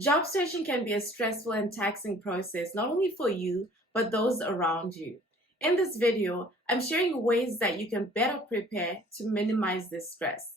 Job searching can be a stressful and taxing process, not only for you, but those around you. In this video, I'm sharing ways that you can better prepare to minimize this stress.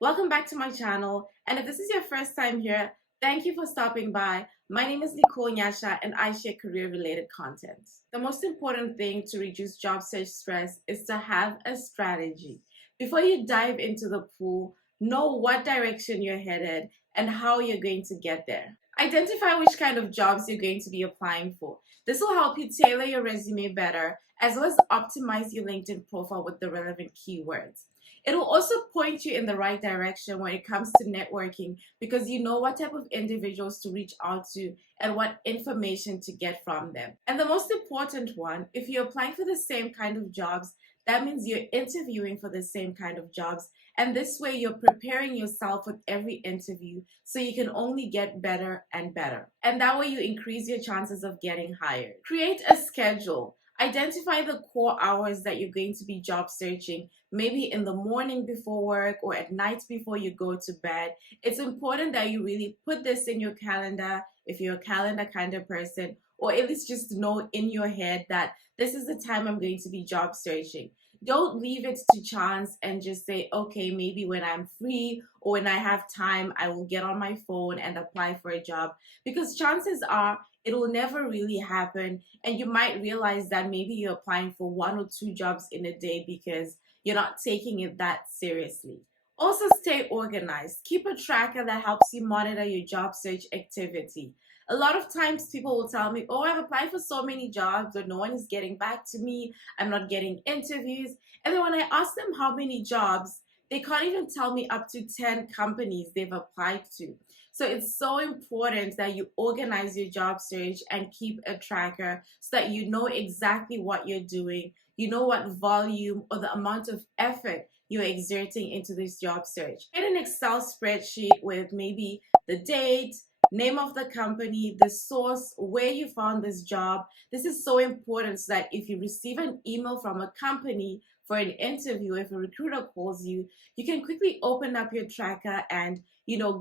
Welcome back to my channel, and if this is your first time here, thank you for stopping by. My name is Nicole Nyasha and I share career-related content. The most important thing to reduce job search stress is to have a strategy. Before you dive into the pool, know what direction you're headed and how you're going to get there. Identify which kind of jobs you're going to be applying for. This will help you tailor your resume better, as well as optimize your LinkedIn profile with the relevant keywords. It will also point you in the right direction when it comes to networking, because you know what type of individuals to reach out to and what information to get from them. And the most important one, if you're applying for the same kind of jobs, that means you're interviewing for the same kind of jobs. And this way you're preparing yourself with every interview so you can only get better and better. And that way you increase your chances of getting hired. Create a schedule. Identify the core hours that you're going to be job searching, maybe in the morning before work or at night before you go to bed. It's important that you really put this in your calendar if you're a calendar kind of person, or at least just know in your head that this is the time I'm going to be job searching. Don't leave it to chance and just say, okay, maybe when I'm free or when I have time, I will get on my phone and apply for a job, because chances are it will never really happen, and you might realize that maybe you're applying for 1 or 2 jobs in a day because you're not taking it that seriously. Also, stay organized. Keep a tracker that helps you monitor your job search activity. A lot of times people will tell me, oh, I've applied for so many jobs, but no one is getting back to me. I'm not getting interviews. And then when I ask them how many jobs, they can't even tell me up to 10 companies they've applied to. So it's so important that you organize your job search and keep a tracker so that you know exactly what you're doing. You know what volume or the amount of effort you're exerting into this job search. Create an Excel spreadsheet with maybe the date, name of the company, the source, where you found this job. This is so important so that if you receive an email from a company for an interview, if a recruiter calls you, you can quickly open up your tracker and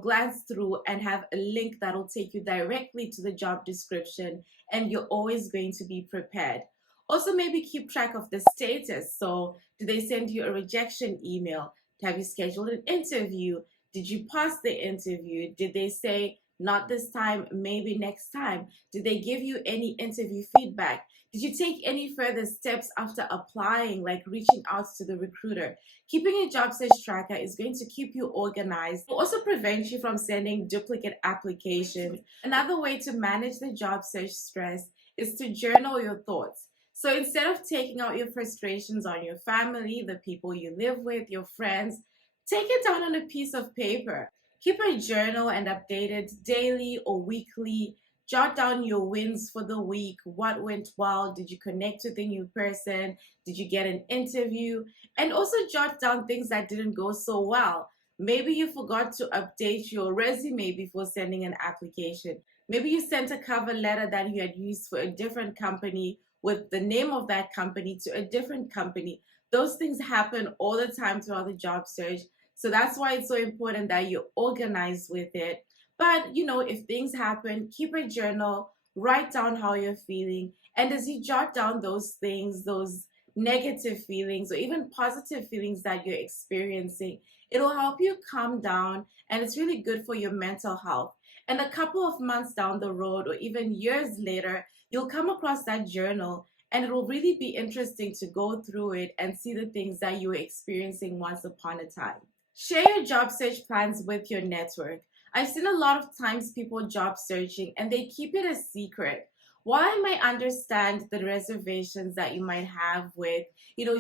glance through and have a link that'll take you directly to the job description, and you're always going to be prepared. Also, maybe keep track of the status. So, did they send you a rejection email? Have you scheduled an interview? Did you pass the interview? Did they say, not this time, maybe next time? Did they give you any interview feedback? Did you take any further steps after applying, like reaching out to the recruiter? Keeping a job search tracker is going to keep you organized. It will also prevent you from sending duplicate applications. Another way to manage the job search stress is to journal your thoughts. So instead of taking out your frustrations on your family, the people you live with, your friends, take it down on a piece of paper. Keep a journal and update it daily or weekly. Jot down your wins for the week. What went well? Did you connect with a new person? Did you get an interview? And also jot down things that didn't go so well. Maybe you forgot to update your resume before sending an application. Maybe you sent a cover letter that you had used for a different company with the name of that company to a different company. Those things happen all the time throughout the job search. So that's why it's so important that you're organized with it. But if things happen, keep a journal, write down how you're feeling. And as you jot down those things, those negative feelings or even positive feelings that you're experiencing, it'll help you calm down, and it's really good for your mental health. And a couple of months down the road or even years later, you'll come across that journal, and it will really be interesting to go through it and see the things that you were experiencing once upon a time. Share your job search plans with your network. I've seen a lot of times people job searching and they keep it a secret. While I might understand the reservations that you might have with,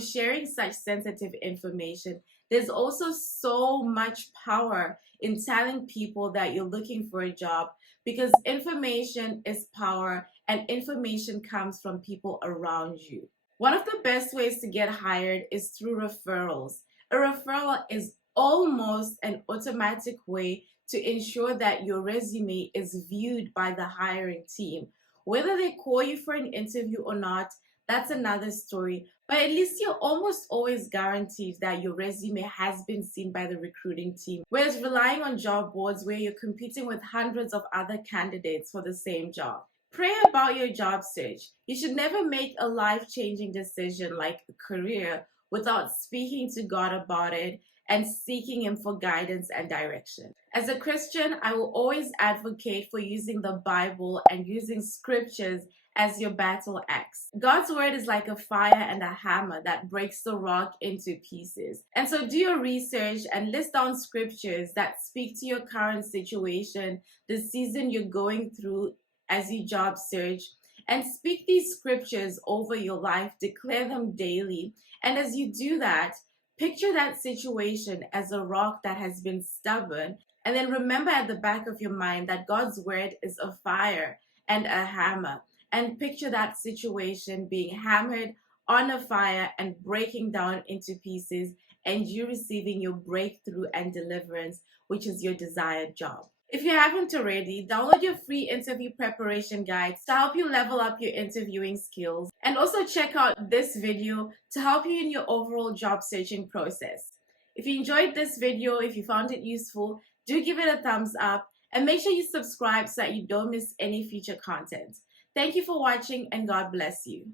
sharing such sensitive information, there's also so much power in telling people that you're looking for a job, because information is power and information comes from people around you. One of the best ways to get hired is through referrals. A referral is almost an automatic way to ensure that your resume is viewed by the hiring team. Whether they call you for an interview or not, that's another story. But at least you're almost always guaranteed that your resume has been seen by the recruiting team. Whereas relying on job boards where you're competing with hundreds of other candidates for the same job. Pray about your job search. You should never make a life-changing decision like a career without speaking to God about it and seeking Him for guidance and direction. As a Christian, I will always advocate for using the Bible and using scriptures as your battle axe. God's word is like a fire and a hammer that breaks the rock into pieces. And so do your research and list down scriptures that speak to your current situation, the season you're going through as you job search, and speak these scriptures over your life, declare them daily. And as you do that, picture that situation as a rock that has been stubborn, and then remember at the back of your mind that God's word is a fire and a hammer. And picture that situation being hammered on a fire and breaking down into pieces, and you receiving your breakthrough and deliverance, which is your desired job. If you haven't already, download your free interview preparation guides to help you level up your interviewing skills. And also check out this video to help you in your overall job searching process. If you enjoyed this video, if you found it useful, do give it a thumbs up and make sure you subscribe so that you don't miss any future content. Thank you for watching and God bless you.